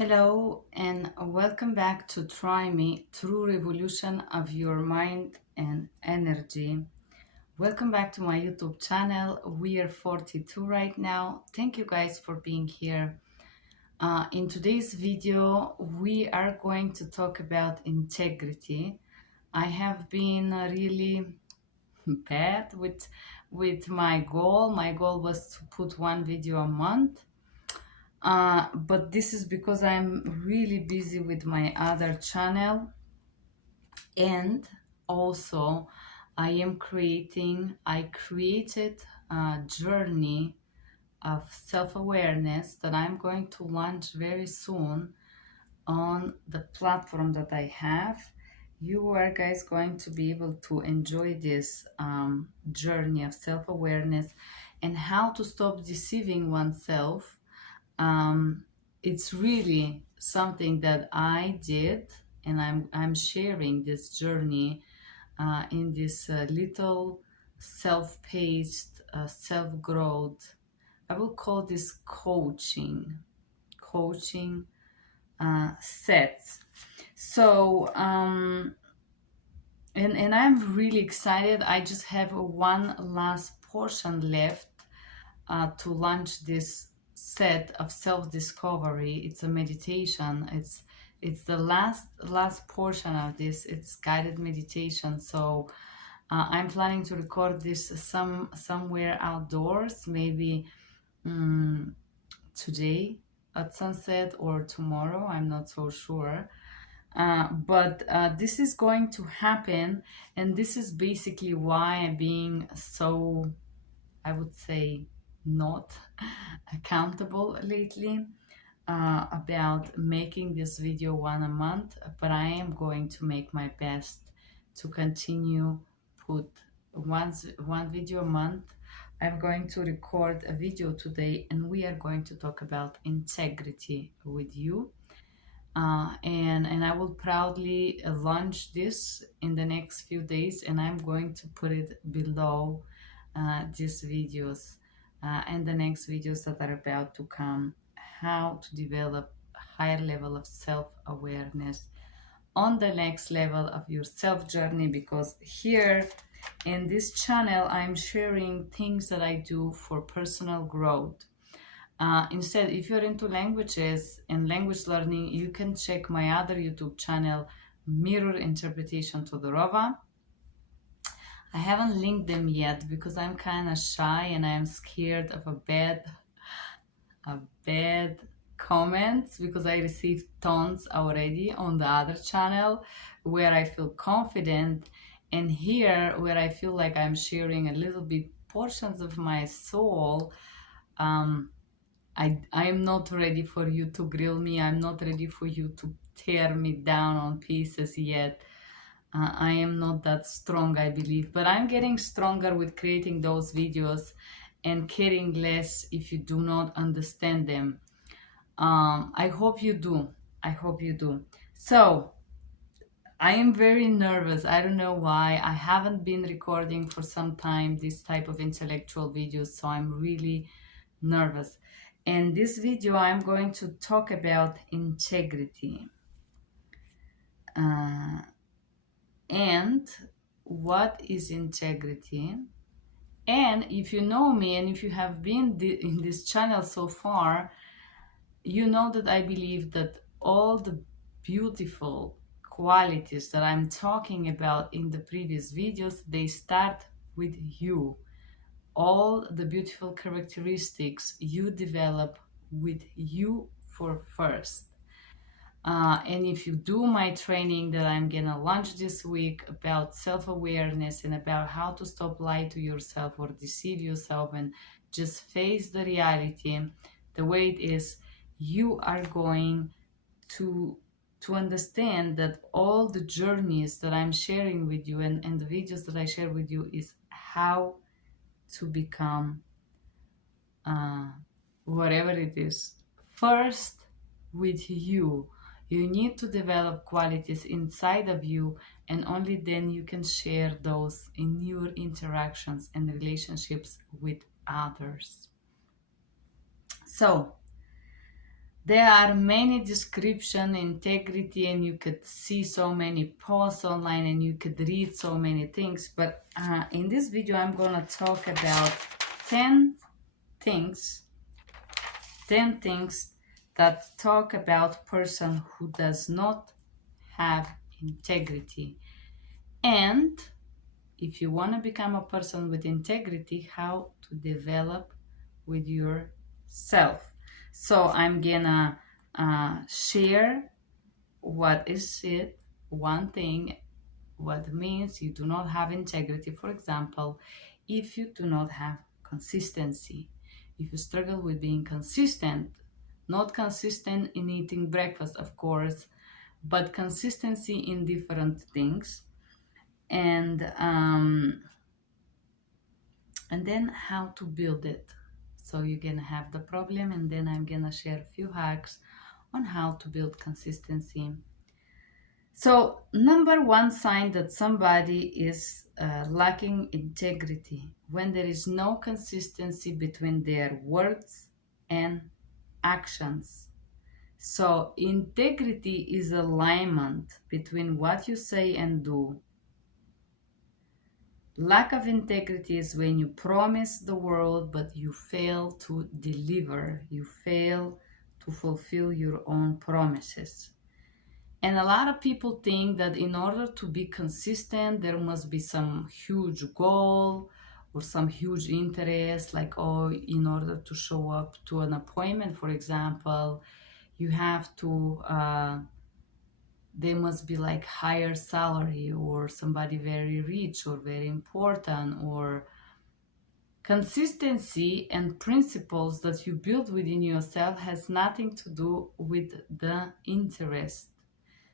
Hello and welcome back to Try Me True Revolution of Your Mind and Energy. Welcome back to my YouTube channel. We are 42 right now. Thank you guys for being here. In today's video, we are going to talk about integrity. I have been really bad with my goal. My goal was to put one video a month. But this is because I'm really busy with my other channel, and also I created a journey of self-awareness that I'm going to launch very soon on the platform that I have. You are guys going to be able to enjoy this journey of self-awareness and how to stop deceiving oneself. It's really something that I did, and I'm sharing this journey in this little self-paced self-growth. I will call this coaching sets. So and I'm really excited. I just have one last portion left to launch this set of self-discovery. It's a meditation. It's the last portion of this. It's guided meditation. So I'm planning to record this somewhere outdoors, maybe today at sunset or tomorrow. I'm not so sure. But this is going to happen, and this is basically why I'm being so, I would say, not accountable lately about making this video one a month, but I am going to make my best to continue put one video a month. I'm going to record a video today, and we are going to talk about integrity with you. And I will proudly launch this in the next few days, and I'm going to put it below these videos and the next videos that are about to come, how to develop a higher level of self-awareness on the next level of your self journey. Because here in this channel I'm sharing things that I do for personal growth. Instead, if you're into languages and language learning, you can check my other YouTube channel, Mirror Interpretation Todorova. I haven't linked them yet because I'm kind of shy and I'm scared of a bad comments, because I received tons already on the other channel where I feel confident, and here where I feel like I'm sharing a little bit portions of my soul. I'm not ready for you to grill me. I'm not ready for you to tear me down on pieces yet. I am not that strong, I believe, but I'm getting stronger with creating those videos and caring less if you do not understand them. I hope you do. I hope you do. So I am very nervous. I don't know why. I haven't been recording for some time this type of intellectual videos, so I'm really nervous. In this video, I'm going to talk about integrity. And what is integrity? And if you know me and if you have been in this channel so far, you know that I believe that all the beautiful qualities that I'm talking about in the previous videos, they start with you. All the beautiful characteristics you develop with you for first. And if you do my training that I'm gonna launch this week about self-awareness and about how to stop lying to yourself or deceive yourself and just face the reality the way it is, you are going to understand that all the journeys that I'm sharing with you and the videos that I share with you is how to become whatever it is. First, with you. You need to develop qualities inside of you, and only then you can share those in your interactions and relationships with others. So, there are many description integrity, and you could see so many posts online, and you could read so many things. But in this video, I'm gonna talk about 10 things, 10 things that talk about person who does not have integrity. And if you want to become a person with integrity, how to develop with yourself. So I'm gonna share what is it, one thing, what means you do not have integrity. For example, if you do not have consistency, if you struggle with being consistent, not consistent in eating breakfast, of course, but consistency in different things, and then how to build it. So you're gonna have the problem, and then I'm gonna share a few hacks on how to build consistency. So number one sign that somebody is lacking integrity, when there is no consistency between their words and actions. So integrity is alignment between what you say and do. Lack of integrity is when you promise the world but you fail to deliver. You fail to fulfill your own promises. And a lot of people think that in order to be consistent, there must be some huge goal or some huge interest, like, oh, in order to show up to an appointment, for example, you have to they must be like higher salary, or somebody very rich or very important, or consistency and principles that you build within yourself has nothing to do with the interest.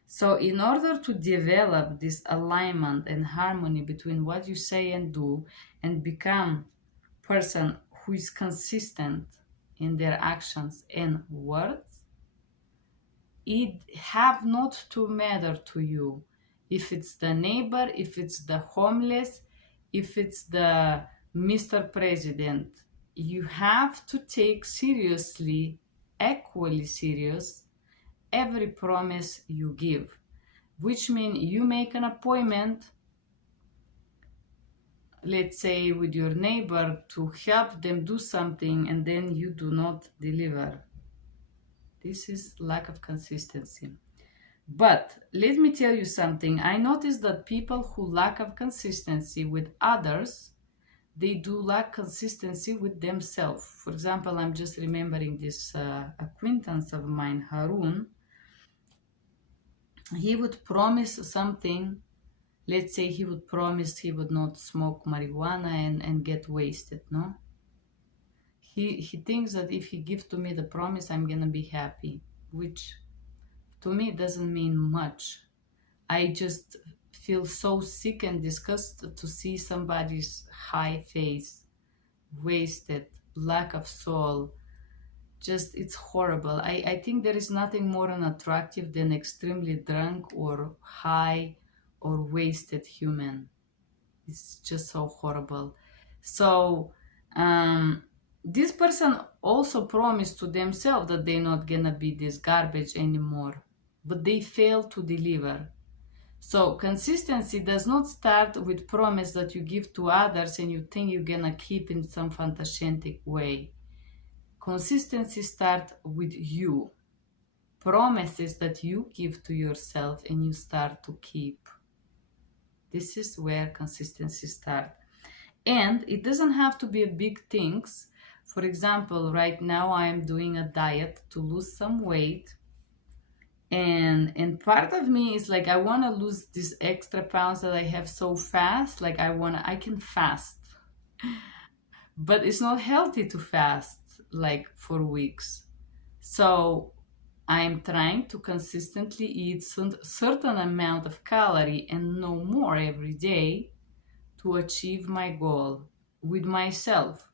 So in order to develop this alignment and harmony between what you say and do, and become person who is consistent in their actions and words, it have not to matter to you if it's the neighbor, if it's the homeless, if it's the Mr. President. You have to take seriously, equally serious, every promise you give, which means you make an appointment, let's say with your neighbor, to help them do something, and then you do not deliver. This is lack of consistency. But let me tell you something. I noticed that people who lack of consistency with others, they do lack consistency with themselves. For example, I'm just remembering this acquaintance of mine, Harun. He would promise something. Let's say he would promise he would not smoke marijuana and get wasted, no? He thinks that if he gives to me the promise, I'm gonna be happy, which to me doesn't mean much. I just feel so sick and disgusted to see somebody's high face, wasted, lack of soul. Just, it's horrible. I think there is nothing more unattractive than extremely drunk or high or wasted human. It's just so horrible. So this person also promised to themselves that they're not gonna be this garbage anymore, but they fail to deliver. So consistency does not start with promise that you give to others and you think you're gonna keep in some fantastic way. Consistency starts with you. Promises that you give to yourself and you start to keep. This is where consistency starts. And it doesn't have to be big things. For example, right now I am doing a diet to lose some weight. And part of me is like, I want to lose these extra pounds that I have so fast. Like I can fast. But it's not healthy to fast like for weeks. So I'm trying to consistently eat certain amount of calorie and no more every day to achieve my goal with myself,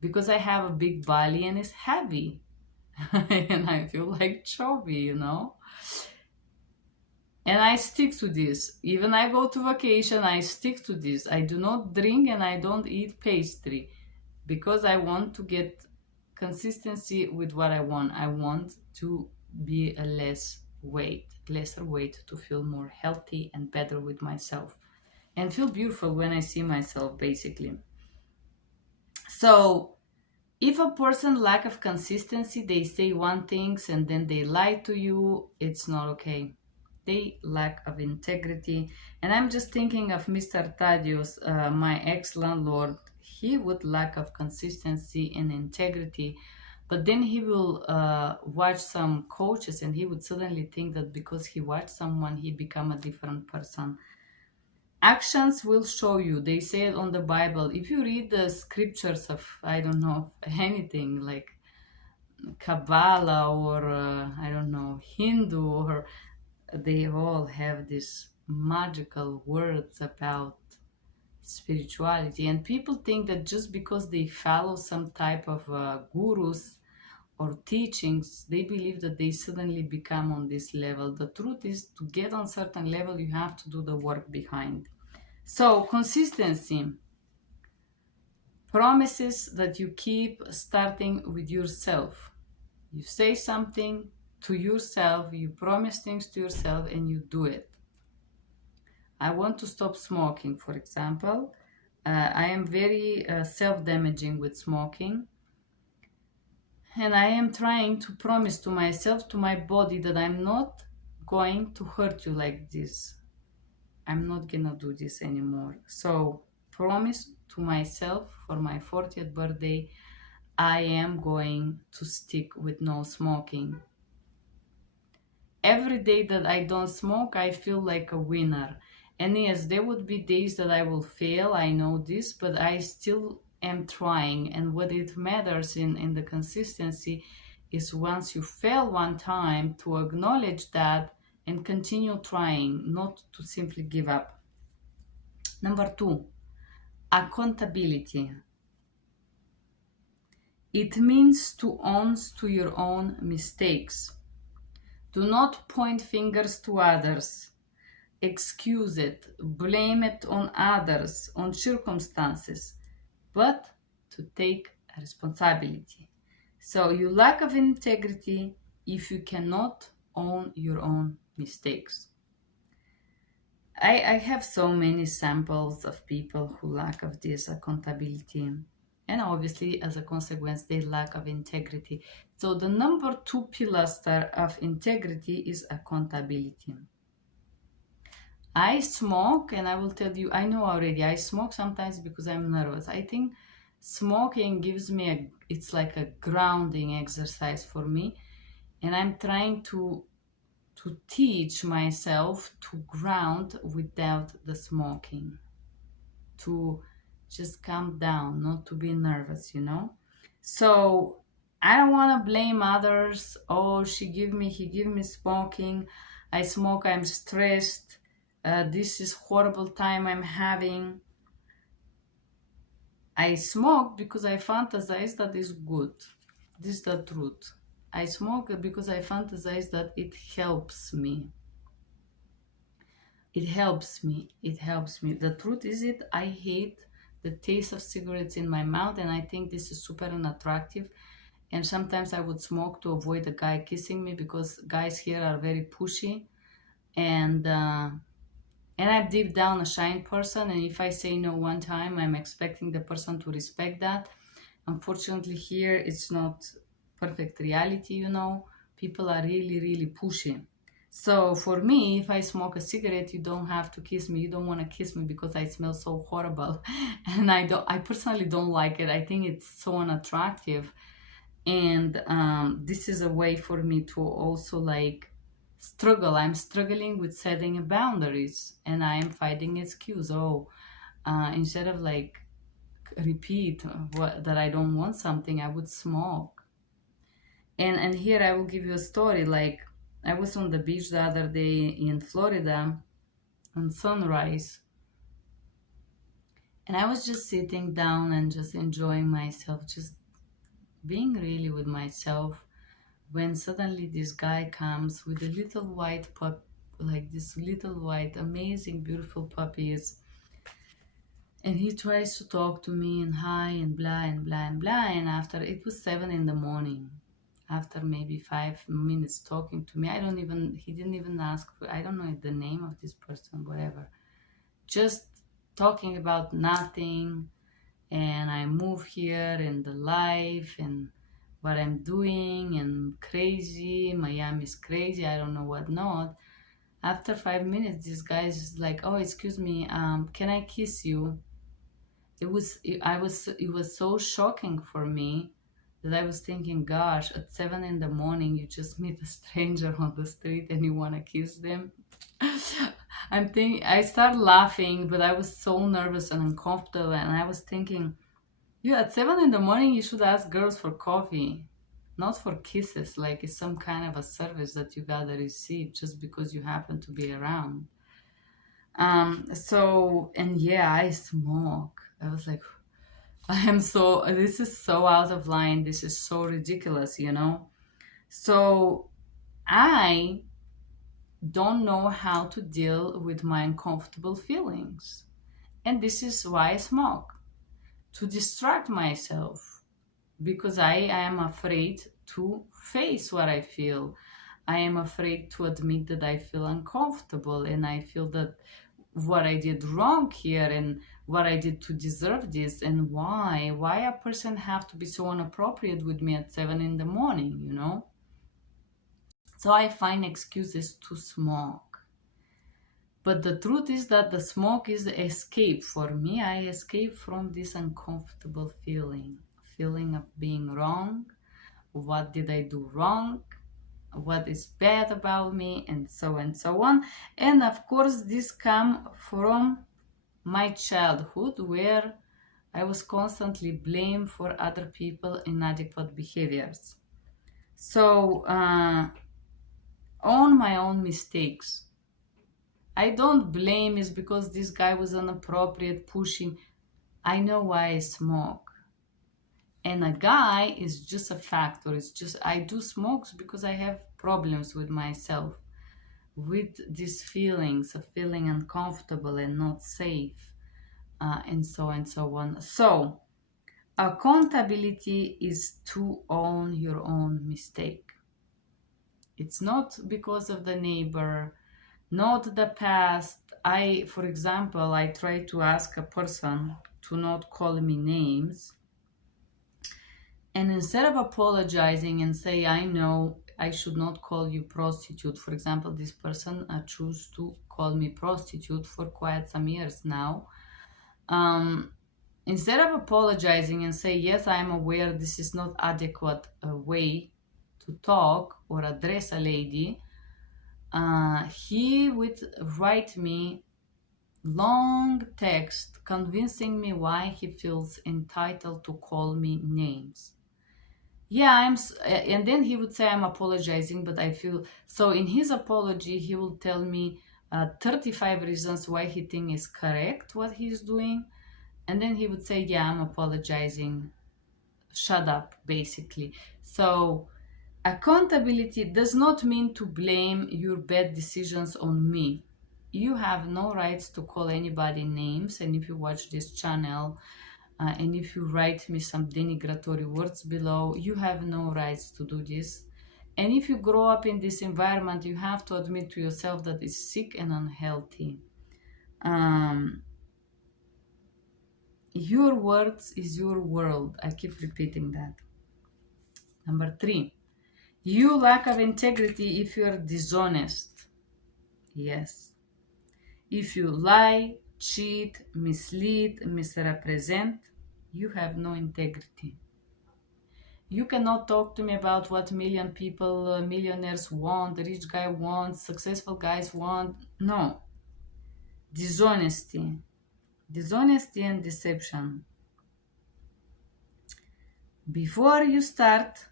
because I have a big belly and it's heavy and I feel like chubby, you know. And I stick to this. Even I go to vacation, I stick to this. I do not drink and I don't eat pastry because I want to get consistency with what I want. I want to be a lesser weight, to feel more healthy and better with myself and feel beautiful when I see myself, basically. So if a person lack of consistency, they say one things and then they lie to you, it's not okay. They lack of integrity. And I'm just thinking of Mr. Tadius, my ex-landlord. He would lack of consistency and integrity, but then he will watch some coaches and he would suddenly think that because he watched someone, he become a different person. Actions will show you. They say it on the Bible. If you read the scriptures of, I don't know, anything like Kabbalah or, I don't know, Hindu, or they all have these magical words about spirituality. And people think that just because they follow some type of gurus or teachings, they believe that they suddenly become on this level. The truth is, to get on certain level, you have to do the work behind. So, consistency. Promises that you keep, starting with yourself. You say something to yourself, you promise things to yourself, and you do it. I want to stop smoking, for example. I am very self-damaging with smoking. And I am trying to promise to myself, to my body, that I'm not going to hurt you like this. I'm not gonna do this anymore. So, promise to myself for my 40th birthday, I am going to stick with no smoking. Every day that I don't smoke, I feel like a winner. And yes, there would be days that I will fail, I know this, but I still am trying. And what it matters in the consistency is once you fail one time, to acknowledge that and continue trying, not to simply give up. Number 2, accountability. It means to own to your own mistakes. Do not point fingers to others, excuse it, blame it on others, on circumstances, but to take responsibility. So you lack of integrity if you cannot own your own mistakes. I have so many samples of people who lack of this accountability, and obviously as a consequence they lack of integrity. So the number 2 pilaster of integrity is accountability. I smoke, and I will tell you, I know already, I smoke sometimes because I'm nervous. I think smoking gives me it's like a grounding exercise for me, and I'm trying to teach myself to ground without the smoking, to just calm down, not to be nervous, So I don't want to blame others. Oh, he give me smoking. I smoke, I'm stressed. This is horrible time I'm having. I smoke because I fantasize that is good. This is the truth. I smoke because I fantasize that it helps me. It helps me. It helps me. The truth is I hate the taste of cigarettes in my mouth, and I think this is super unattractive. And sometimes I would smoke to avoid a guy kissing me, because guys here are very pushy, and I'm deep down a shy person. And if I say no one time, I'm expecting the person to respect that. Unfortunately, here it's not perfect reality. People are really, really pushy. So for me, if I smoke a cigarette, you don't have to kiss me. You don't want to kiss me because I smell so horrible, and I personally don't like it. I think it's so unattractive, and this is a way for me to also like struggle. I'm struggling with setting boundaries, and I am fighting excuse. Instead of like repeat that I don't want something, I would smoke. And here I will give you a story. Like, I was on the beach the other day in Florida on sunrise, and I was just sitting down and just enjoying myself, just being really with myself, when suddenly this guy comes with a little white pup, like this little white, amazing, beautiful puppies, and he tries to talk to me and hi and blah and blah and blah. And after, it was 7 in the morning, after maybe 5 minutes talking to me. He didn't even ask for, I don't know the name of this person, whatever. Just talking about nothing. And I move here in the life and what I'm doing and crazy. Miami's crazy. I don't know what not. After 5 minutes, this guy is like, "Oh, excuse me, can I kiss you?" It was so shocking for me that I was thinking, gosh, at 7 in the morning, you just meet a stranger on the street and you want to kiss them. I started laughing, but I was so nervous and uncomfortable, and I was thinking, you at 7 in the morning, you should ask girls for coffee, not for kisses, like it's some kind of a service that you gotta receive just because you happen to be around. And yeah, I smoke. I was like, this is so out of line. This is so ridiculous, you know? So I don't know how to deal with my uncomfortable feelings. And this is why I smoke, to distract myself, because I am afraid to face what I feel. I am afraid to admit that I feel uncomfortable and I feel that what I did wrong here and what I did to deserve this, and why a person have to be so inappropriate with me at 7 in the morning, you know? So I find excuses to smoke. But the truth is that the smoke is the escape for me. I escape from this uncomfortable feeling of being wrong. What did I do wrong? What is bad about me? And so on. And of course, this come from my childhood, where I was constantly blamed for other people inadequate behaviors. So, own my own mistakes. I don't blame is because this guy was inappropriate, pushing. I know why I smoke. And a guy is just a factor. It's just I do smokes because I have problems with myself, with these feelings of feeling uncomfortable and not safe, and so on. So, accountability is to own your own mistake. It's not because of the neighbor, not the past. For example, I try to ask a person to not call me names. And instead of apologizing and say, I know I should not call you prostitute. For example, this person chose to call me prostitute for quite some years now. Instead of apologizing and say, yes, I am aware this is not adequate way to talk or address a lady, he would write me long text convincing me why he feels entitled to call me names. Yeah, and then he would say I'm apologizing, but I feel so. In his apology, he will tell me 35 reasons why he thinks is correct what he's doing, and then he would say, "Yeah, I'm apologizing. Shut up," basically. So accountability does not mean to blame your bad decisions on me. You have no rights to call anybody names, and if you watch this channel, and if you write me some denigratory words below, you have no rights to do this. And if you grow up in this environment, you have to admit to yourself that it's sick and unhealthy. Your words is your world. I keep repeating that. Number 3, you lack of integrity if you're dishonest. Yes. If you lie, cheat, mislead, misrepresent, you have no integrity. You cannot talk to me about what millionaires want, the rich guy wants, successful guys want. No. Dishonesty. Dishonesty and deception. Before you start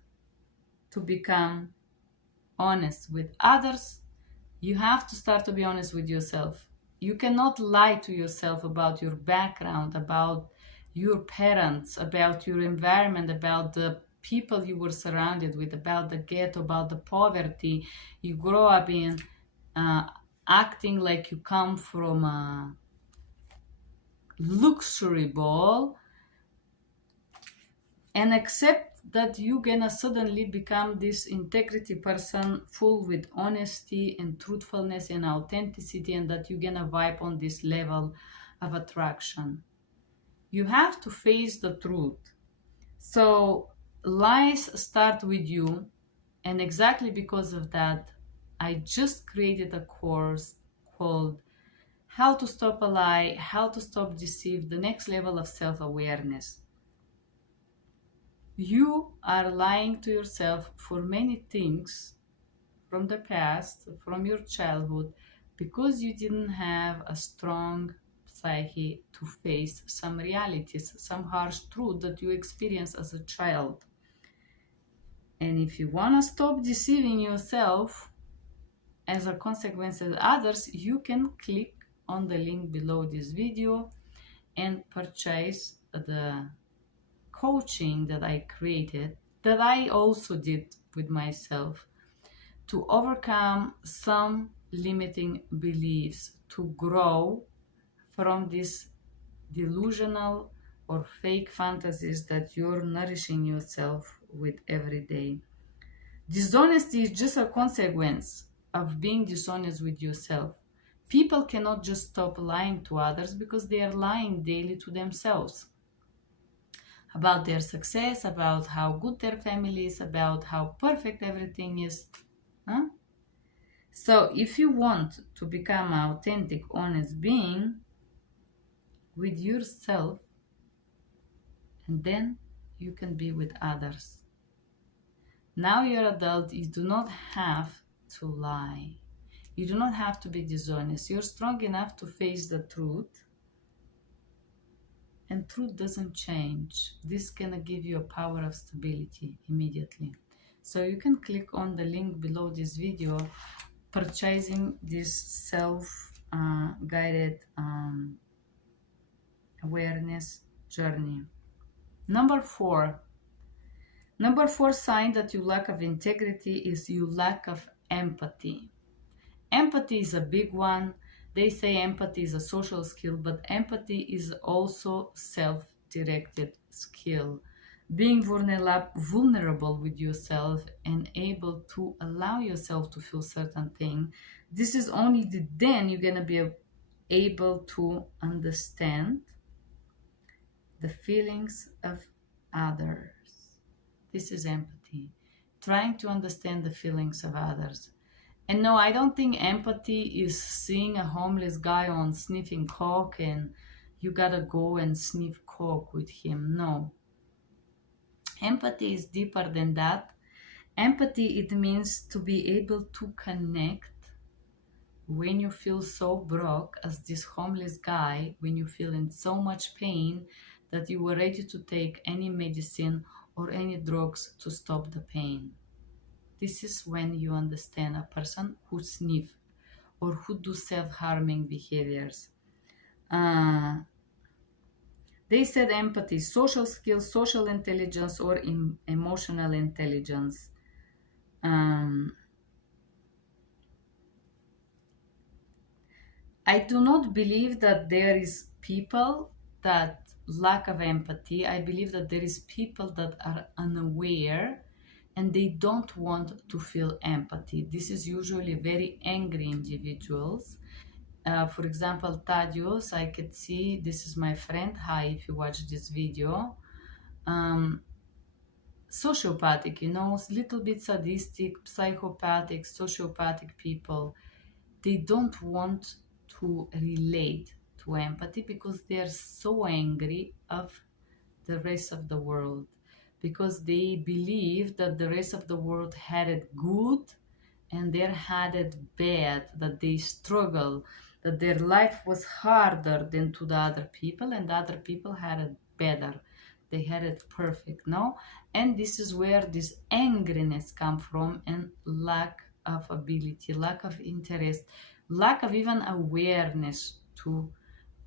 to become honest with others, you have to start to be honest with yourself. You cannot lie to yourself about your background, about your parents, about your environment, about the people you were surrounded with, about the ghetto, about the poverty you grow up in, acting like you come from a luxury ball, and accept that you gonna suddenly become this integrity person full with honesty and truthfulness and authenticity, and that you gonna vibe on this level of attraction. You have to face the truth. So lies start with you, and exactly because of that, I just created a course called How to Stop a Lie, How to Stop Deceive, the next level of self-awareness. You are lying to yourself for many things from the past, from your childhood, because you didn't have a strong psyche to face some realities, some harsh truth that you experienced as a child. And if you want to stop deceiving yourself as a consequence of others, you can click on the link below this video and purchase the coaching that I created, that I also did with myself, to overcome some limiting beliefs, to grow from these delusional or fake fantasies that you're nourishing yourself with every day. Dishonesty is just a consequence of being dishonest with yourself. People cannot just stop lying to others because they are lying daily to themselves about their success, about how good their family is, about how perfect everything is. Huh? So, if you want to become an authentic, honest being with yourself, and then you can be with others. Now you're adult, you do not have to lie. You do not have to be dishonest. You're strong enough to face the truth. And truth doesn't change. This can give you a power of stability immediately. So you can click on the link below this video, purchasing this self-guided awareness journey. Number four sign that you lack of integrity is you lack of empathy. Empathy is a big one. They say empathy is a social skill, but empathy is also self-directed skill. Being vulnerable with yourself and able to allow yourself to feel certain thing. This is only then you're gonna be able to understand the feelings of others. This is empathy. Trying to understand the feelings of others. And no, I don't think empathy is seeing a homeless guy on sniffing coke and you gotta go and sniff coke with him. No. Empathy is deeper than that. Empathy, it means to be able to connect when you feel so broke as this homeless guy, when you feel in so much pain that you were ready to take any medicine or any drugs to stop the pain. This is when you understand a person who sniff or who do self-harming behaviors. They said empathy, social skills, social intelligence, or emotional intelligence. I do not believe that there is people that lack of empathy. I believe that there is people that are unaware and they don't want to feel empathy. This is usually very angry individuals. For example, Tadios, I could see, this is my friend. Hi, if you watch this video. Sociopathic, little bit sadistic, psychopathic, sociopathic people. They don't want to relate to empathy because they are so angry of the rest of the world, because they believe that the rest of the world had it good and they had it bad, that they struggle, that their life was harder than to the other people and the other people had it better. They had it perfect, no? And this is where this angriness comes from, and lack of ability, lack of interest, lack of even awareness to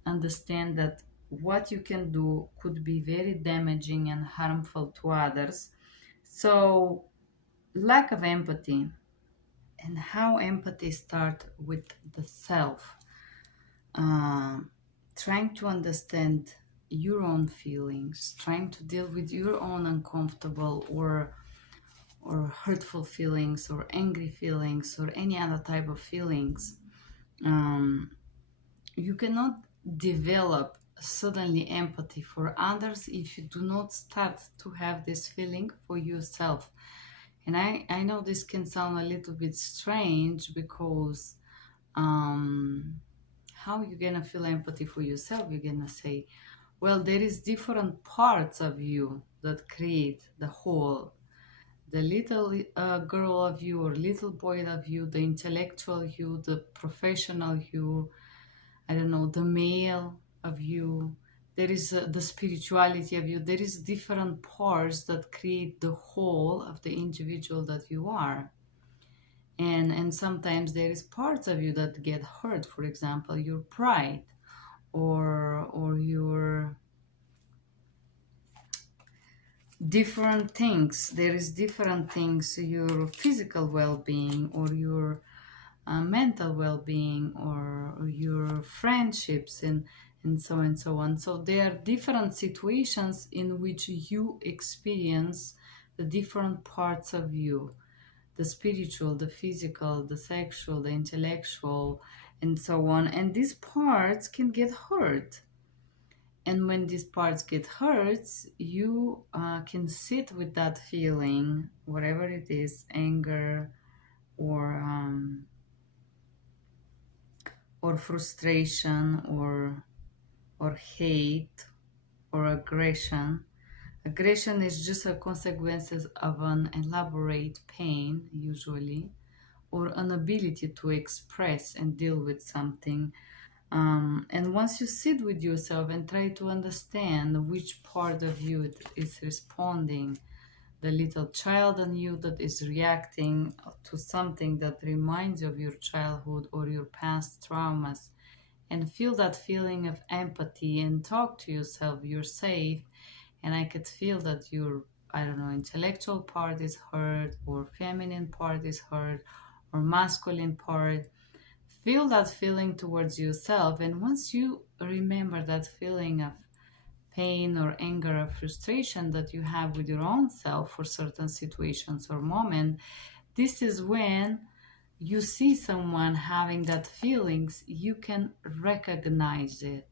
understand that what you can do could be very damaging and harmful to others. So, lack of empathy. And how empathy starts with the self. Trying to understand your own feelings, trying to deal with your own uncomfortable or hurtful feelings or angry feelings or any other type of feelings, um, you cannot develop suddenly empathy for others if you do not start to have this feeling for yourself. And I know this can sound a little bit strange because um, how you gonna feel empathy for yourself? You're gonna say, well, there is different parts of you that create the whole. The little girl of you or little boy of you, the intellectual you, the professional you, I don't know, the male of you. There is the spirituality of you. There is different parts that create the whole of the individual that you are. And sometimes there is parts of you that get hurt. For example, your pride or your different things. There is different things, your physical well-being or your mental well-being or your friendships and so on. So there are different situations in which you experience the different parts of you, the spiritual, the physical, the sexual, the intellectual, and so on. And these parts can get hurt. And when these parts get hurt, you can sit with that feeling, whatever it is, anger or frustration or hate or aggression. Aggression is just a consequences of an elaborate pain, usually, or an ability to express and deal with something. And once you sit with yourself and try to understand which part of you is responding, the little child in you that is reacting to something that reminds you of your childhood or your past traumas, and feel that feeling of empathy and talk to yourself, you're safe. And I could feel that your, I don't know, intellectual part is hurt, or feminine part is hurt, or masculine part. Feel that feeling towards yourself. And once you remember that feeling of pain or anger or frustration that you have with your own self for certain situations or moment, this is when you see someone having that feelings, you can recognize it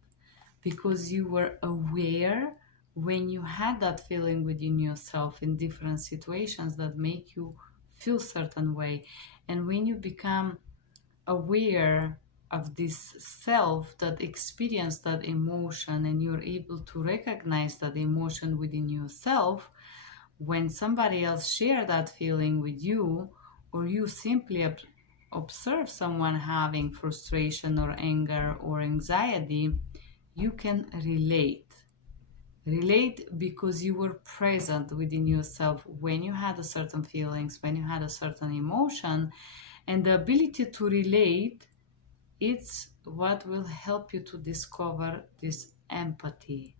because you were aware when you had that feeling within yourself in different situations that make you feel certain way. And when you become aware of this self that experience that emotion and you're able to recognize that emotion within yourself, when somebody else share that feeling with you, or you simply observe someone having frustration or anger or anxiety, you can relate because you were present within yourself when you had a certain feelings, when you had a certain emotion. And the ability to relate, it's what will help you to discover this empathy.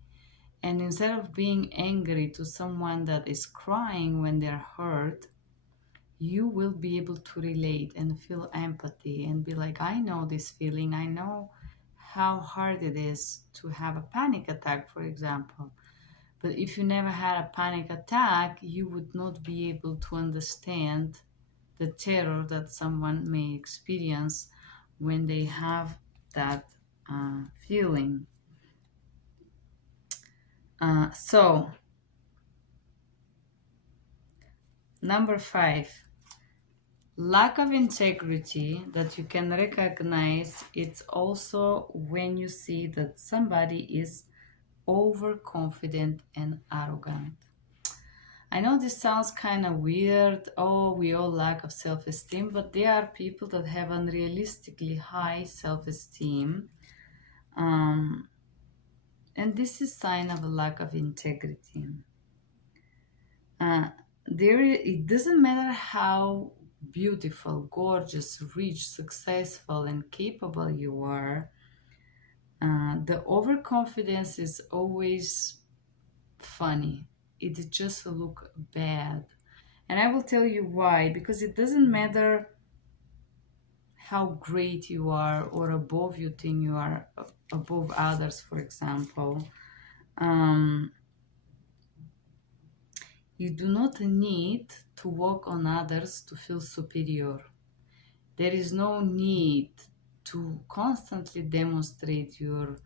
And instead of being angry to someone that is crying when they're hurt, you will be able to relate and feel empathy and be like, I know this feeling. I know how hard it is to have a panic attack, for example. But if you never had a panic attack, you would not be able to understand the terror that someone may experience when they have that feeling. So, number 5, lack of integrity that you can recognize. It's also when you see that somebody is overconfident and arrogant. I know this sounds kind of weird. Oh, we all lack of self-esteem, but there are people that have unrealistically high self-esteem. And this is sign of a lack of integrity. It doesn't matter how beautiful, gorgeous, rich, successful, and capable you are. The overconfidence is always funny. It just look bad. And I will tell you why. Because it doesn't matter how great you are or above you think you are, above others, for example. Um, you do not need to work on others to feel superior. There is no need to constantly demonstrate your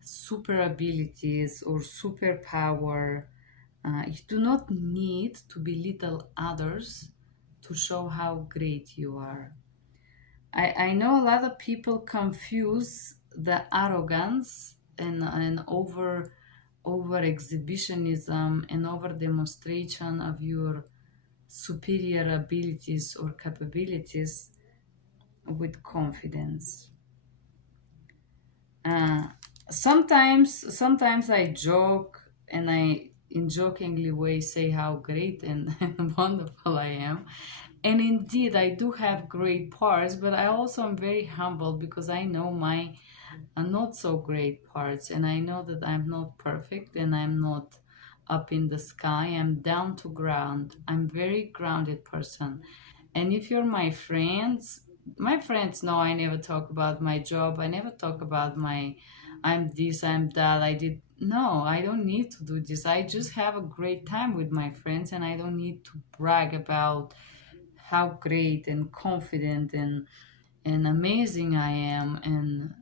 super abilities or superpower. You do not need to belittle others to show how great you are. I know a lot of people confuse the arrogance and over exhibitionism and over demonstration of your superior abilities or capabilities with confidence. Uh, sometimes I joke and I in jokingly way say how great and, and wonderful I am. And indeed I do have great parts, but I also am very humble because I know my not so great parts, and I know that I'm not perfect and I'm not up in the sky. I'm down to ground. I'm very grounded person. And if you're my friends know I never talk about my job. I never talk about my I'm this, I'm that, I did. No, I don't need to do this. I just have a great time with my friends and I don't need to brag about how great and confident and amazing I am, and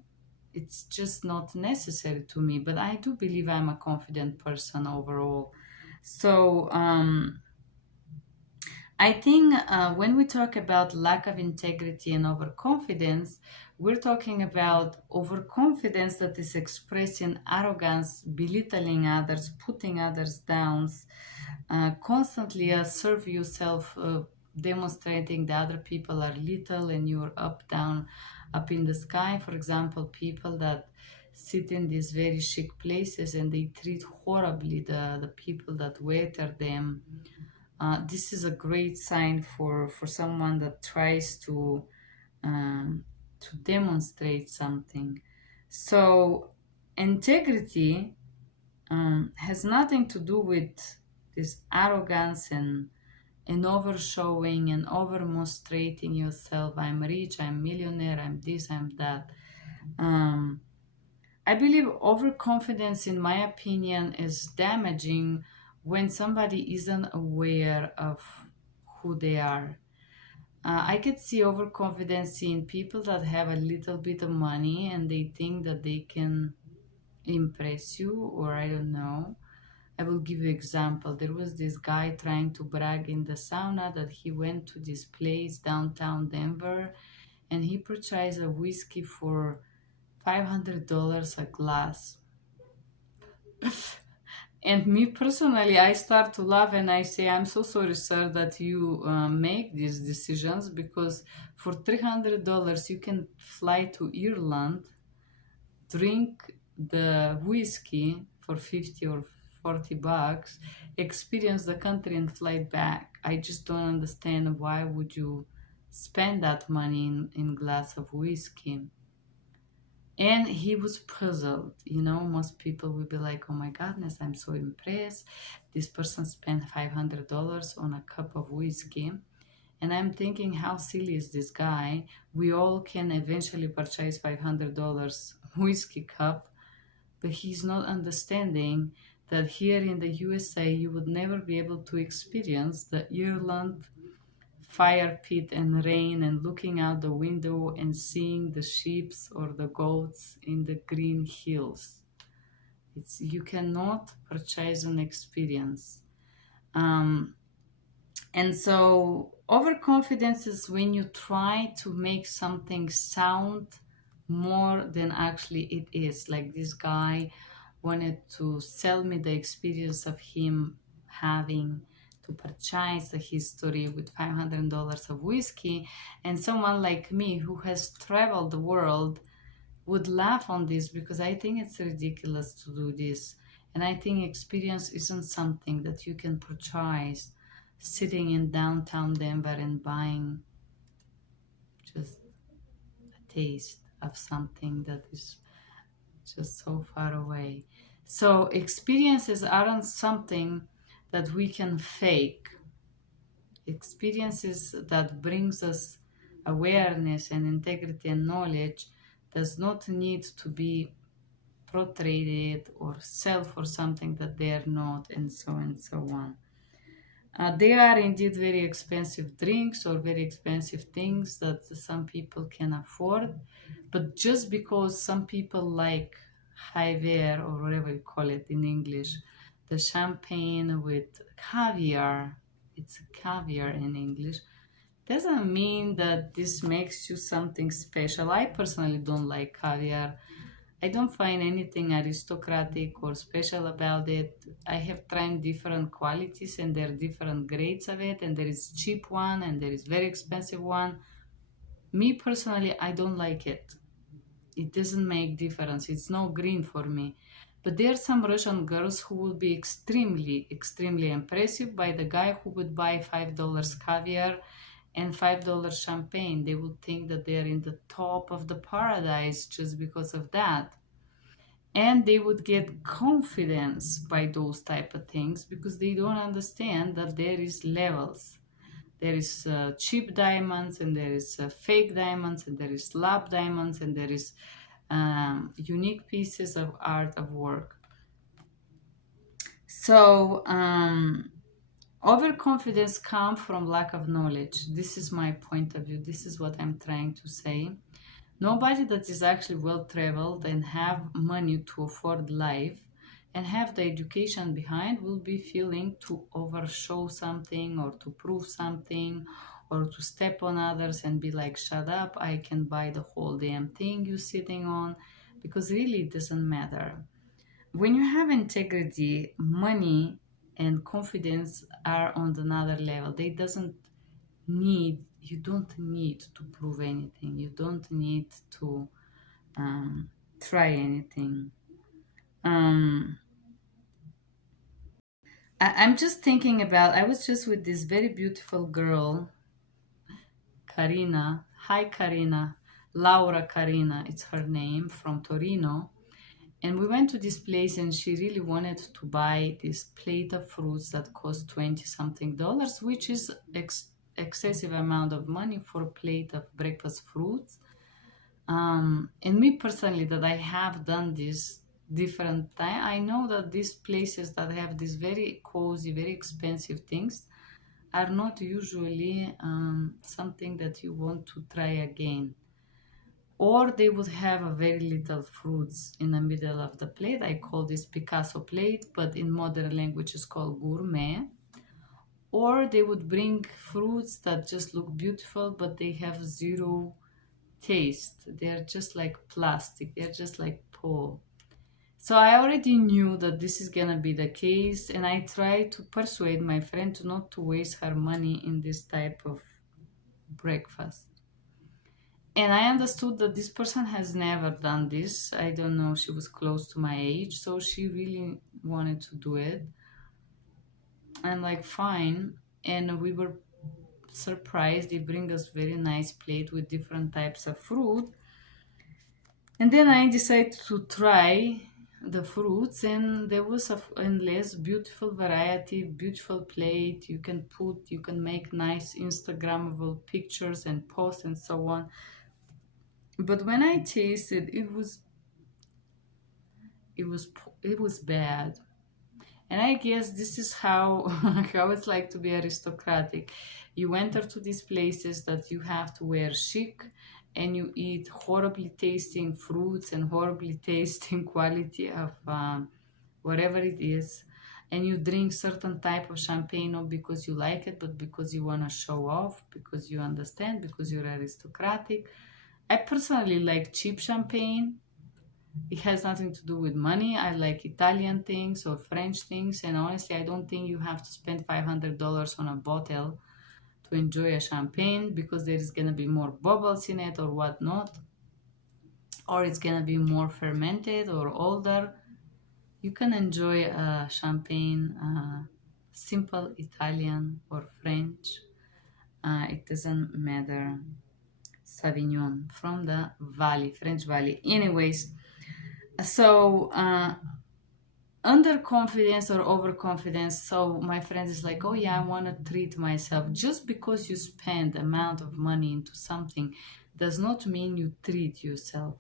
it's just not necessary to me. But I do believe I'm a confident person overall. So I think when we talk about lack of integrity and overconfidence, we're talking about overconfidence that is expressed in arrogance, belittling others, putting others down, constantly assert yourself, demonstrating that other people are little and you're up, down, up in the sky. For example, people that sit in these very chic places and they treat horribly the people that waiter them. This is a great sign for someone that tries um, to demonstrate something. So integrity has nothing to do with this arrogance and overshowing and overdemonstrating yourself. I'm rich, I'm millionaire, I'm this, I'm that. Um, I believe overconfidence, in my opinion, is damaging when somebody isn't aware of who they are. I could see overconfidence in people that have a little bit of money and they think that they can impress you, or I don't know. I will give you example. There was this guy trying to brag in the sauna that he went to this place downtown Denver and he purchased a whiskey for $500 a glass. And me personally, I start to laugh and I say, I'm so sorry, sir, that you make these decisions, because for $300 you can fly to Ireland, drink the whiskey for 50 or 40 bucks, experience the country and fly back. I just don't understand why would you spend that money in glass of whiskey. And he was puzzled. Most people will be like, oh my goodness, I'm so impressed. This person spent $500 on a cup of whiskey. And I'm thinking, how silly is this guy? We all can eventually purchase $500 whiskey cup, but he's not understanding that here in the USA, you would never be able to experience the Ireland fire pit and rain and looking out the window and seeing the sheep or the goats in the green hills. You cannot purchase an experience. Um, and so overconfidence is when you try to make something sound more than actually it is. Like this guy wanted to sell me the experience of him having to purchase the history with $500 of whiskey, and someone like me who has traveled the world would laugh on this because I think it's ridiculous to do this. And I think experience isn't something that you can purchase sitting in downtown Denver and buying just a taste of something that is just so far away. So experiences aren't something that we can fake. Experiences that brings us awareness and integrity and knowledge does not need to be portray it or sell for something that they are not, and so on. They are indeed very expensive drinks or very expensive things that some people can afford, but just because some people like high wear or whatever you call it in English, the champagne with caviar, it's caviar in English, doesn't mean that this makes you something special. I personally don't like caviar. I don't find anything aristocratic or special about it. I have tried different qualities and there are different grades of it, and there is cheap one and there is very expensive one. Me personally, I don't like it. It doesn't make difference. It's no green for me. But there are some Russian girls who will be extremely, extremely impressive by the guy who would buy $5 caviar and $5 champagne. They would think that they are in the top of the paradise just because of that. And they would get confidence by those type of things because they don't understand that there is levels. There is cheap diamonds, and there is fake diamonds, and there is lab diamonds, and there is unique pieces of art of work. So overconfidence comes from lack of knowledge. This is my point of view. This is what I'm trying to say. Nobody that is actually well traveled and have money to afford life and have the education behind will be feeling to overshow something or to prove something or to step on others and be like, shut up, I can buy the whole damn thing you're sitting on, because really it doesn't matter. When you have integrity, money and confidence are on another level. You don't need to prove anything. You don't need to try anything. Um, I'm just thinking about, I was just with this very beautiful girl, Karina. Hi, Karina. Laura Karina, it's her name, from Torino. And we went to this place and she really wanted to buy this plate of fruits that cost 20 something dollars, which is excessive amount of money for a plate of breakfast fruits. And me personally, that I have done this different time, I know that these places that have these very cozy, very expensive things are not usually something that you want to try again. Or they would have a very little fruits in the middle of the plate. I call this Picasso plate, but in modern language it's called gourmet. Or they would bring fruits that just look beautiful, but they have zero taste. They're just like plastic. They're just like pole. So I already knew that this is gonna be the case, and I tried to persuade my friend to not to waste her money in this type of breakfast. And I understood that this person has never done this. I don't know, she was close to my age, so she really wanted to do it. I'm like, fine. And we were surprised. They bring us very nice plate with different types of fruit. And then I decided to try the fruits, and there was a endless beautiful variety, beautiful plate. You can make nice Instagrammable pictures and posts and so on. But when I tasted, it was it was bad. And I guess this is how how it's like to be aristocratic. You enter to these places that you have to wear chic, and you eat horribly tasting fruits and horribly tasting quality of whatever it is, and you drink certain type of champagne not because you like it, but because you want to show off, because you understand, because you're aristocratic. I personally like cheap champagne. It has nothing to do with money. I like Italian things or French things, and honestly, I don't think you have to spend $500 on a bottle to enjoy a champagne, because there is gonna be more bubbles in it or whatnot, or it's gonna be more fermented or older. You can enjoy a champagne, simple Italian or French. It doesn't matter. Sauvignon from the Valley, French Valley. Anyways, so underconfidence or overconfidence. So my friend is like, oh yeah, I want to treat myself. Just because you spend amount of money into something does not mean you treat yourself.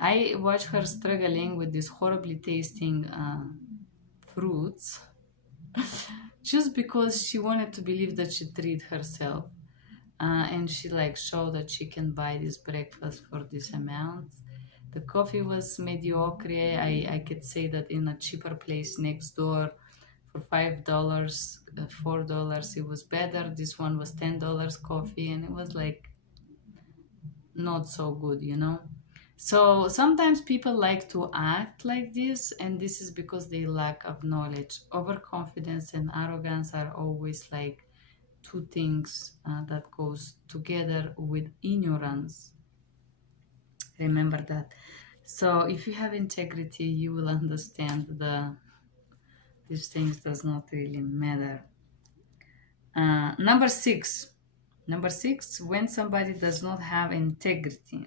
I watch her struggling with these horribly tasting fruits just because she wanted to believe that she treat herself. And she like showed that she can buy this breakfast for this amount. The coffee was mediocre. I could say that in a cheaper place next door for $5, $4 it was better. This one was $10 coffee, and it was like not so good, you know. So sometimes people like to act like this, and this is because they lack of knowledge. Overconfidence and arrogance are always like two things that goes together with ignorance. Remember that. So if you have integrity, you will understand these things does not really matter. Number six. Number six, when somebody does not have integrity.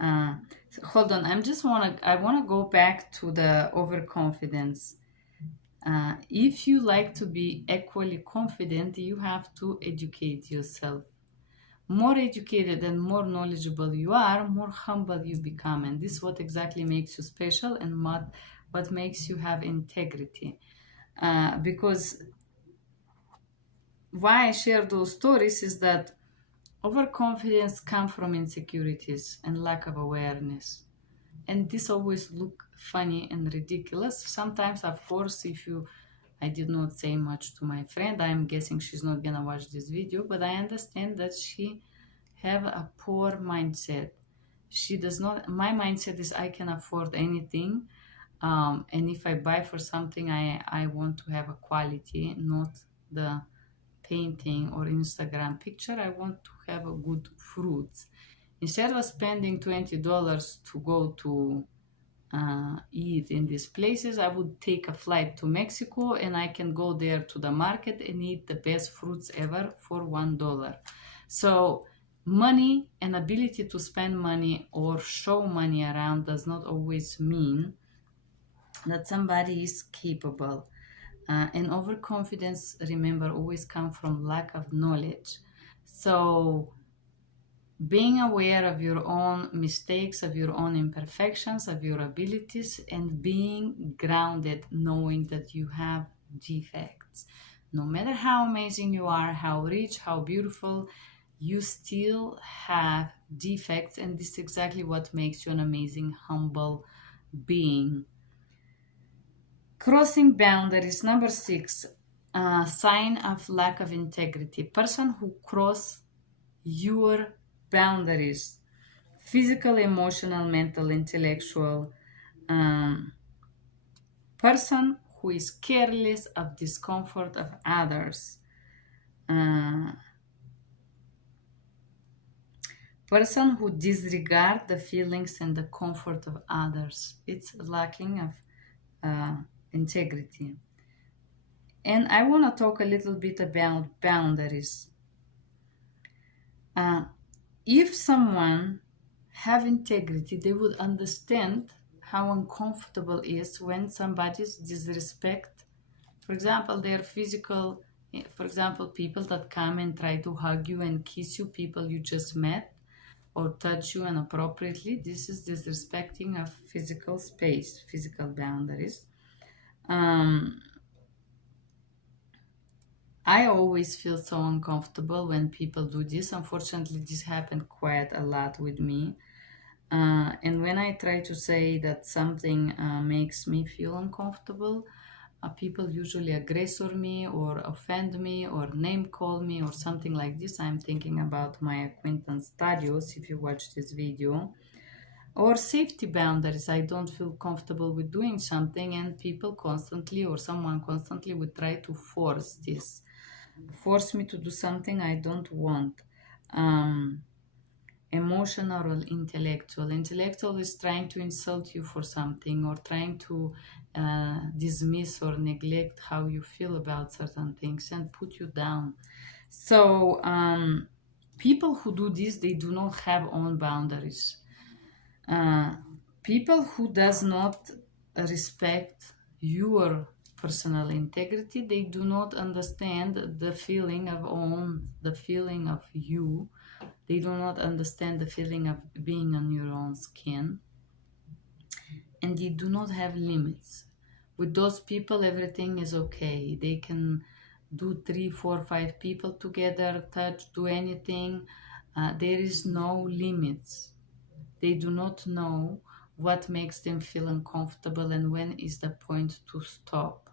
Hold on, I wanna go back to the overconfidence. If you like to be equally confident, you have to educate yourself. More educated and more knowledgeable you are, more humble you become, and this is what exactly makes you special and what makes you have integrity. Because why I share those stories is that overconfidence comes from insecurities and lack of awareness. And this always look funny and ridiculous. Sometimes, of course, if you I did not say much to my friend, I'm guessing she's not gonna watch this video, but I understand that she have a poor mindset. She does not My mindset is I can afford anything. And if I buy for something, I want to have a quality, not the painting or Instagram picture. I want to have a good fruits. Instead of spending $20 to go to eat in these places, I would take a flight to Mexico and I can go there to the market and eat the best fruits ever for $1. So money and ability to spend money or show money around does not always mean that somebody is capable. And overconfidence, remember, always come from lack of knowledge. So being aware of your own mistakes, of your own imperfections, of your abilities, and being grounded, knowing that you have defects. No matter how amazing you are, how rich, how beautiful, you still have defects, and this is exactly what makes you an amazing, humble being. Crossing boundaries, number six, sign of lack of integrity. Person who cross your boundaries, physical, emotional, mental, intellectual. Person who is careless of discomfort of others. Person who disregard the feelings and the comfort of others. It's lacking of integrity. And I want to talk a little bit about boundaries. If someone have integrity, they would understand how uncomfortable it is when somebody's disrespect, for example, their physical, for example, people that come and try to hug you and kiss you, people you just met, or touch you inappropriately. This is disrespecting of physical space, physical boundaries. I always feel so uncomfortable when people do this. Unfortunately, this happened quite a lot with me. And when I try to say that something makes me feel uncomfortable, people usually aggressor me or offend me or name call me or something like this. I'm thinking about my acquaintance Tadios, if you watch this video. Or safety boundaries. I don't feel comfortable with doing something, and people constantly or someone constantly would try to force me to do something I don't want. Emotional or intellectual. Intellectual is trying to insult you for something or trying to dismiss or neglect how you feel about certain things and put you down. So people who do this, they do not have own boundaries. People who does not respect your personal integrity. They do not understand the feeling of own, the feeling of you. They do not understand the feeling of being on your own skin, and they do not have limits. With those people, everything is okay. They can do three, four, five people together, touch, do anything. There is no limits. They do not know what makes them feel uncomfortable and when is the point to stop.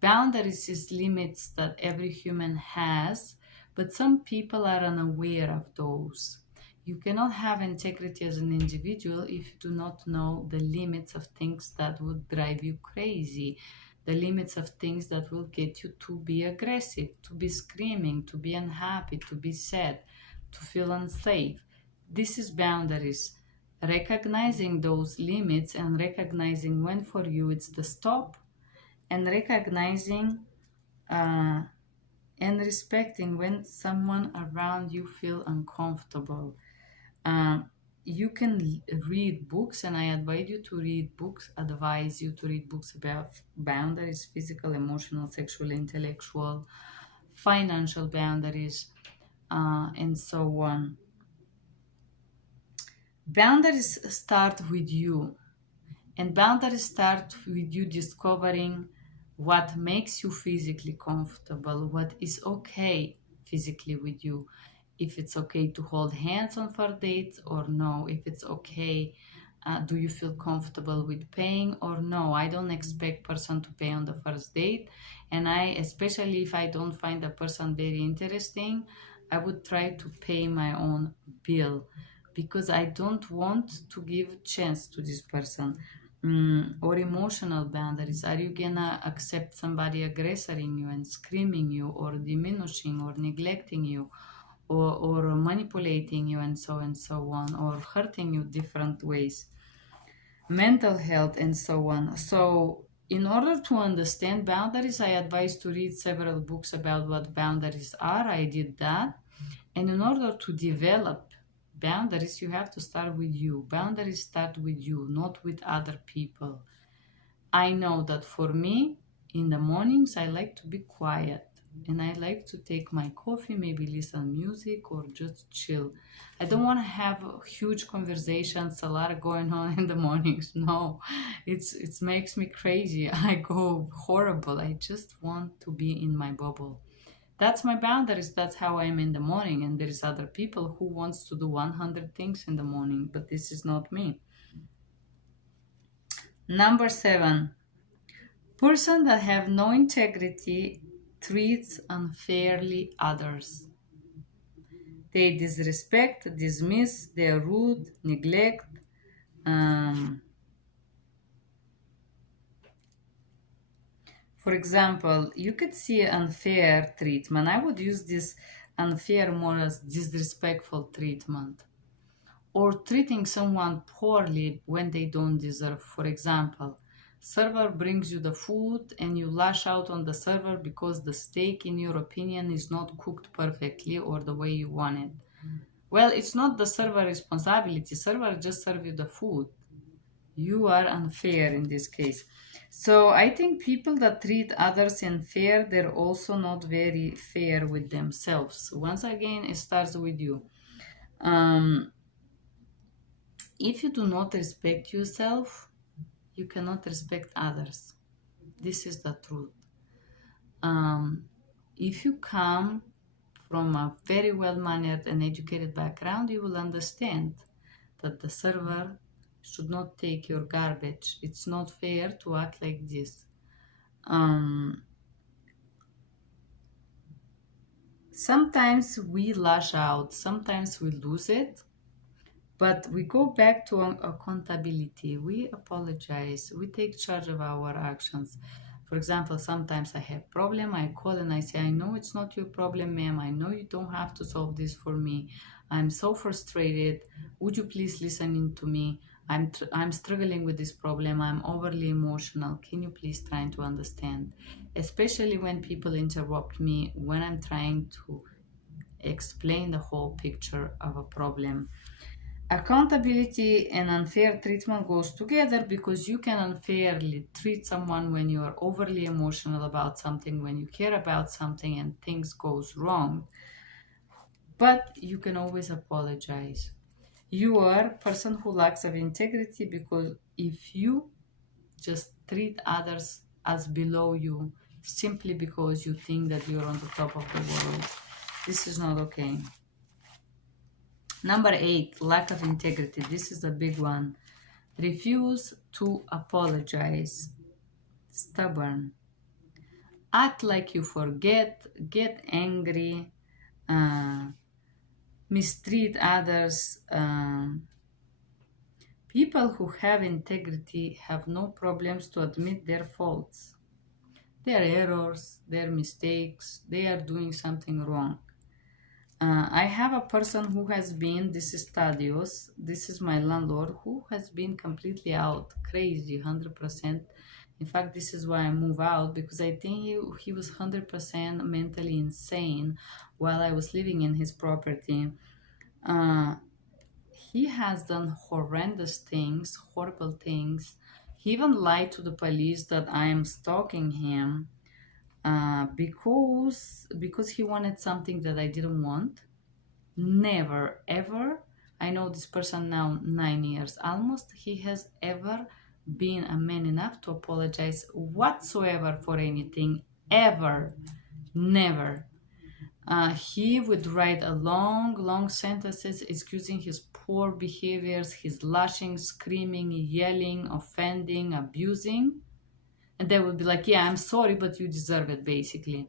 Boundaries is limits that every human has, but some people are unaware of those. You cannot have integrity as an individual if you do not know the limits of things that would drive you crazy, the limits of things that will get you to be aggressive, to be screaming, to be unhappy, to be sad, to feel unsafe. This is boundaries. Recognizing those limits and recognizing when for you it's the stop, and recognizing uh, and respecting when someone around you feel uncomfortable. Uh, you can read books, and I advise you to read books. Advise you to read books about boundaries: physical, emotional, sexual, intellectual, financial boundaries, and so on. Boundaries start with you. And boundaries start with you discovering what makes you physically comfortable, what is okay physically with you. If it's okay to hold hands on first dates or no. If it's okay, do you feel comfortable with paying or no. I don't expect person to pay on the first date. And especially if I don't find the person very interesting, I would try to pay my own bill because I don't want to give chance to this person. Or emotional boundaries. Are you gonna accept somebody aggressing you and screaming you or diminishing or neglecting you or manipulating you and so on, or hurting you different ways? Mental health and so on. So in order to understand boundaries, I advise to read several books about what boundaries are. I did that. And in order to develop boundaries, you have to start with you. Boundaries start with you, not with other people. I know that for me, in the mornings, I like to be quiet and I like to take my coffee, maybe listen music or just chill. I don't want to have huge conversations, a lot going on in the mornings. No, it makes me crazy. I go horrible. I just want to be in my bubble. That's my boundaries. That's how I am in the morning. And there is other people who wants to do 100 things in the morning, but this is not me. Number 7, person that have no integrity treats unfairly others. They disrespect, dismiss, they are rude, neglect. Um, for example, you could see unfair treatment. I would use this unfair more as disrespectful treatment, or treating someone poorly when they don't deserve. For example, server brings you the food and you lash out on the server because the steak, in your opinion, is not cooked perfectly or the way you want it. Well, it's not the server responsibility. Server just serve you the food. You are unfair in this case. So I think people that treat others unfair, they're also not very fair with themselves. Once again, it starts with you. Um, if you do not respect yourself, you cannot respect others. This is the truth. Um, if you come from a very well mannered and educated background, you will understand that the server should not take your garbage. It's not fair to act like this. Um, Sometimes we lash out, sometimes we lose it, but we go back to accountability. We apologize. We take charge of our actions. For example, sometimes I have problem. I call and I say, I know it's not your problem, ma'am. I know you don't have to solve this for me. I'm so frustrated. Would you please listen in to me? I'm struggling with this problem. I'm overly emotional. Can you please try to understand? Especially when people interrupt me when I'm trying to explain the whole picture of a problem. Accountability and unfair treatment goes together because you can unfairly treat someone when you are overly emotional about something, when you care about something and things goes wrong, but you can always apologize. You are a person who lacks of integrity because if you just treat others as below you simply because you think that you're on the top of the world, this is not okay. Number 8, lack of integrity. This is a big one. Refuse to apologize. Stubborn. Act like you forget. Get angry. Uh, Mistreat others. People who have integrity have no problems to admit their faults, their errors, their mistakes. They are doing something wrong. I have a person who has been, this is Tadios, this is my landlord, who has been completely out, crazy, 100%. In fact, this is why I move out, because I think he was 100% mentally insane while I was living in his property. Uh, he has done horrendous things, horrible things. He even lied to the police that I am stalking him because he wanted something that I didn't want. Never, ever. I know this person now 9 years almost. He has ever been a man enough to apologize whatsoever for anything, ever. Never. He would write a long, long sentences excusing his poor behaviors, his lashing, screaming, yelling, offending, abusing. And they would be like, yeah, I'm sorry, but you deserve it, basically.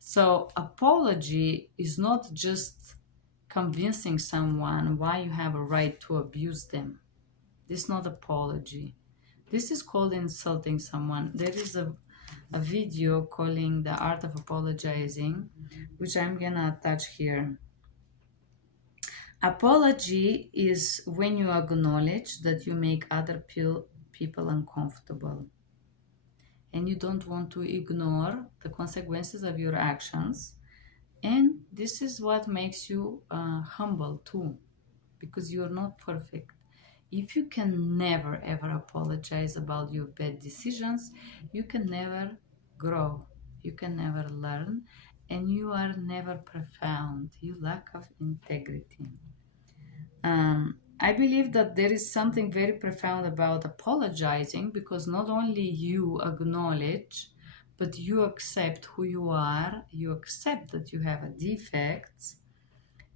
So, apology is not just convincing someone why you have a right to abuse them. This is not apology. This is called insulting someone. There is a video calling The Art of Apologizing, which I'm gonna attach here. Apology is when you acknowledge that you make other people uncomfortable and you don't want to ignore the consequences of your actions. And this is what makes you humble too, because you're not perfect. If you can never ever apologize about your bad decisions, you can never grow, you can never learn, and you are never profound. You lack of integrity. I believe that there is something very profound about apologizing because not only you acknowledge, but you accept who you are, you accept that you have a defect,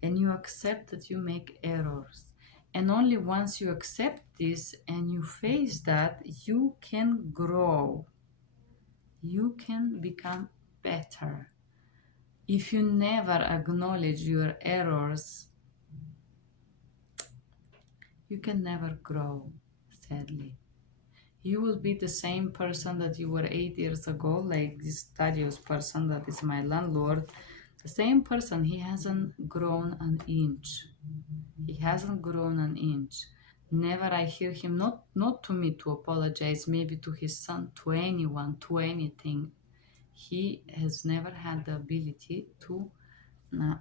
and you accept that you make errors. And only once you accept this and you face that, you can grow. You can become better. If you never acknowledge your errors, you can never grow, sadly. You will be the same person that you were 8 years ago, like this Tadios person that is my landlord. The same person, he hasn't grown an inch. He hasn't grown an inch. Never I hear him, not to me to apologize, maybe to his son, to anyone, to anything. He has never had the ability to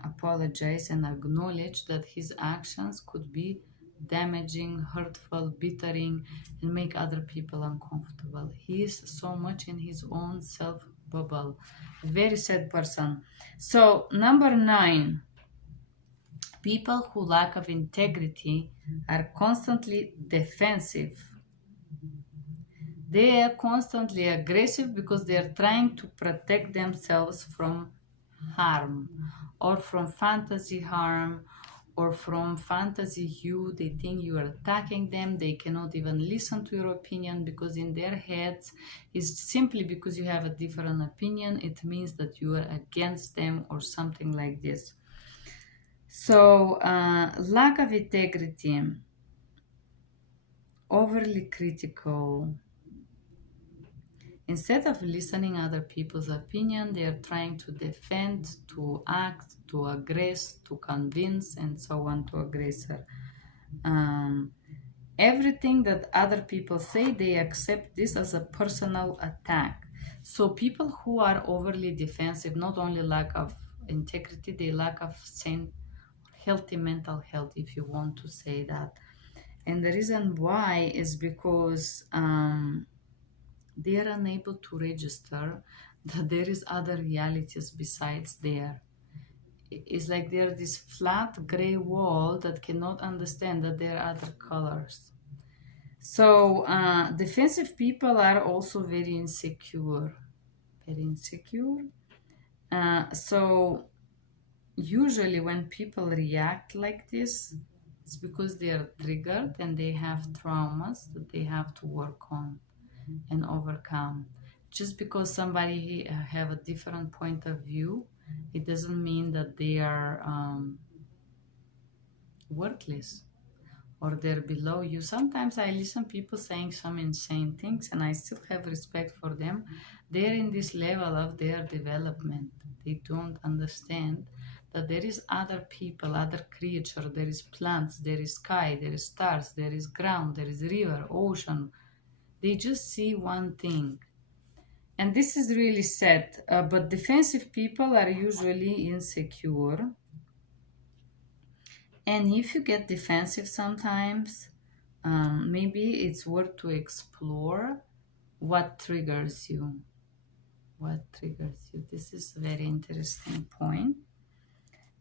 apologize and acknowledge that his actions could be damaging, hurtful, bittering, and make other people uncomfortable. He is so much in his own self bubble. A very sad person. So, number 9. People who lack of integrity are constantly defensive. They are constantly aggressive because they are trying to protect themselves from harm or from fantasy harm or from fantasy you. They think you are attacking them. They cannot even listen to your opinion because in their heads is simply because you have a different opinion. It means that you are against them or something like this. So, lack of integrity, overly critical. Instead of listening other people's opinion, they are trying to defend, to act, to aggress, to convince, and so on to aggressor. Everything that other people say, they accept this as a personal attack. So people who are overly defensive, not only lack of integrity, they lack of healthy mental health, if you want to say that. And the reason why is because they are unable to register that there is other realities besides there. It's like they're this flat gray wall that cannot understand that there are other colors. So defensive people are also very insecure. Very insecure. So usually when people react like this, it's because they are triggered and they have traumas that they have to work on and overcome. Just because somebody have a different point of view, it doesn't mean that they are worthless or they're below you. Sometimes I listen people saying some insane things and I still have respect for them. They're in this level of their development. They don't understand that there is other people, other creature, there is plants, there is sky, there is stars, there is ground, there is river, ocean. They just see one thing. And this is really sad. But defensive people are usually insecure. And if you get defensive sometimes, maybe it's worth to explore what triggers you. What triggers you? This is a very interesting point.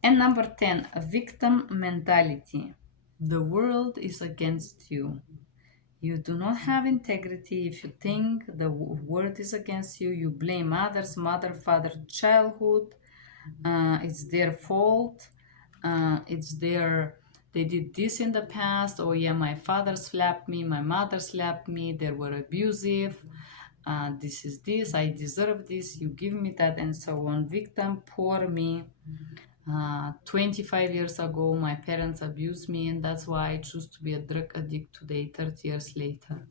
And number 10, a victim mentality. The world is against you. You do not have integrity. If you think the world is against you, you blame others, mother, father, childhood. It's their fault. It's their, they did this in the past. Oh yeah, my father slapped me, my mother slapped me, they were abusive. This is this, I deserve this, you give me that, and so on. Victim, poor me. 25 years ago, my parents abused me, and that's why I choose to be a drug addict today, 30 years later.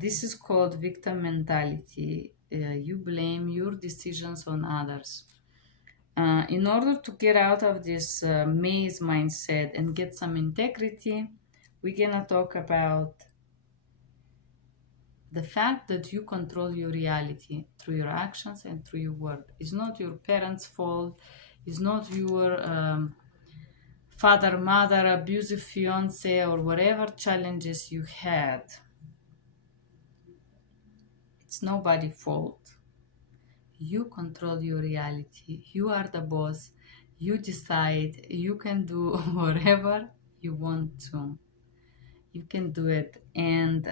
This is called victim mentality. You blame your decisions on others. In order to get out of this maze mindset and get some integrity, we're gonna talk about the fact that you control your reality through your actions and through your word. It's not your parents' fault. It's not your father, mother, abusive fiance, or whatever challenges you had. It's nobody's fault. You control your reality. You are the boss. You decide. You can do whatever you want to. You can do it. And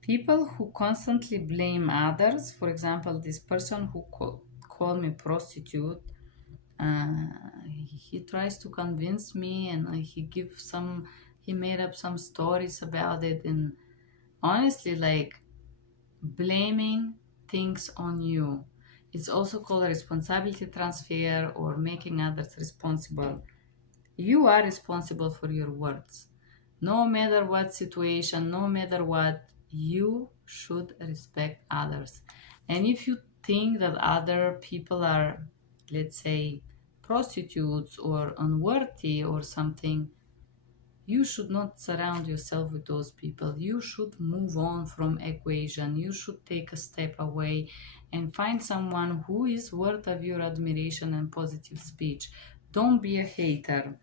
people who constantly blame others, for example, this person who called me prostitute, he tries to convince me, and he made up some stories about it, and honestly, like, blaming things on you. It's also called a responsibility transfer or making others responsible. You are responsible for your words. No matter what situation, no matter what, you should respect others. And if you think that other people are, let's say, prostitutes or unworthy or something, you should not surround yourself with those people. You should move on from equation. You should take a step away and find someone who is worth of your admiration and positive speech. Don't be a hater.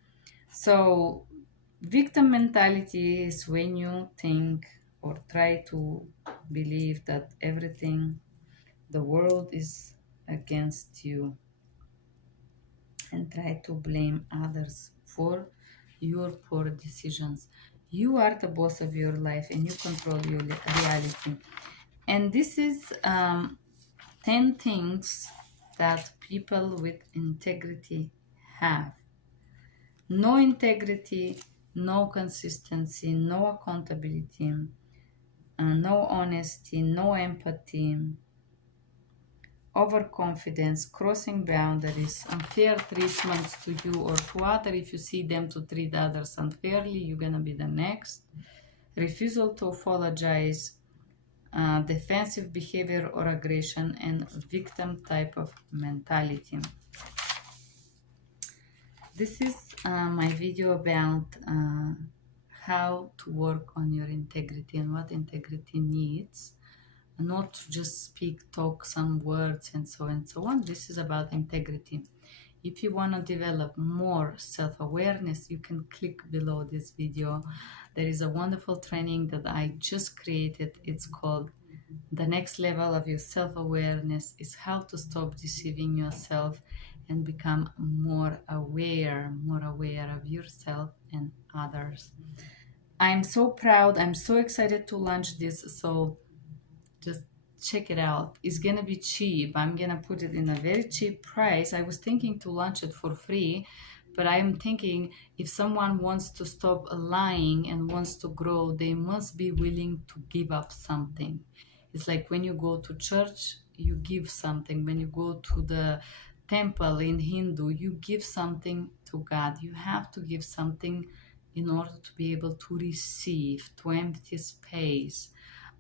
So victim mentality is when you think or try to believe that everything, the world is against you, and try to blame others for your poor decisions. You are the boss of your life and you control your reality. And this is 10 things that people with integrity have. No integrity, no consistency, no accountability, no honesty, no empathy, overconfidence, crossing boundaries, unfair treatments to you or to others. If you see them to treat others unfairly, you're gonna be the next. Refusal to apologize, defensive behavior or aggression, and victim type of mentality. This is my video about how to work on your integrity and what integrity needs. not to just talk some words and so on. This is about integrity. If you want to develop more self-awareness, you can click below this video. There is a wonderful training that I just created. It's called The Next Level of Your Self-Awareness. Is how to stop deceiving yourself and become more aware of yourself and others. I'm so proud. I'm so excited to launch this. So just check it out. It's gonna be cheap. I'm gonna put it in a very cheap price. I was thinking to launch it for free, but I'm thinking if someone wants to stop lying and wants to grow, they must be willing to give up something. It's like when you go to church, you give something. When you go to the temple in Hindu, you give something to God. You have to give something in order to be able to receive, to empty space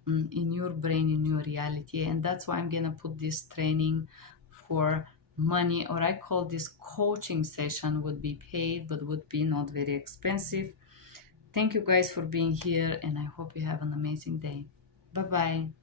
in your brain, in your reality. And that's why I'm gonna put this training for money, or I call this coaching session, would be paid but would be not very expensive. Thank you guys for being here, and I hope you have an amazing day. Bye bye.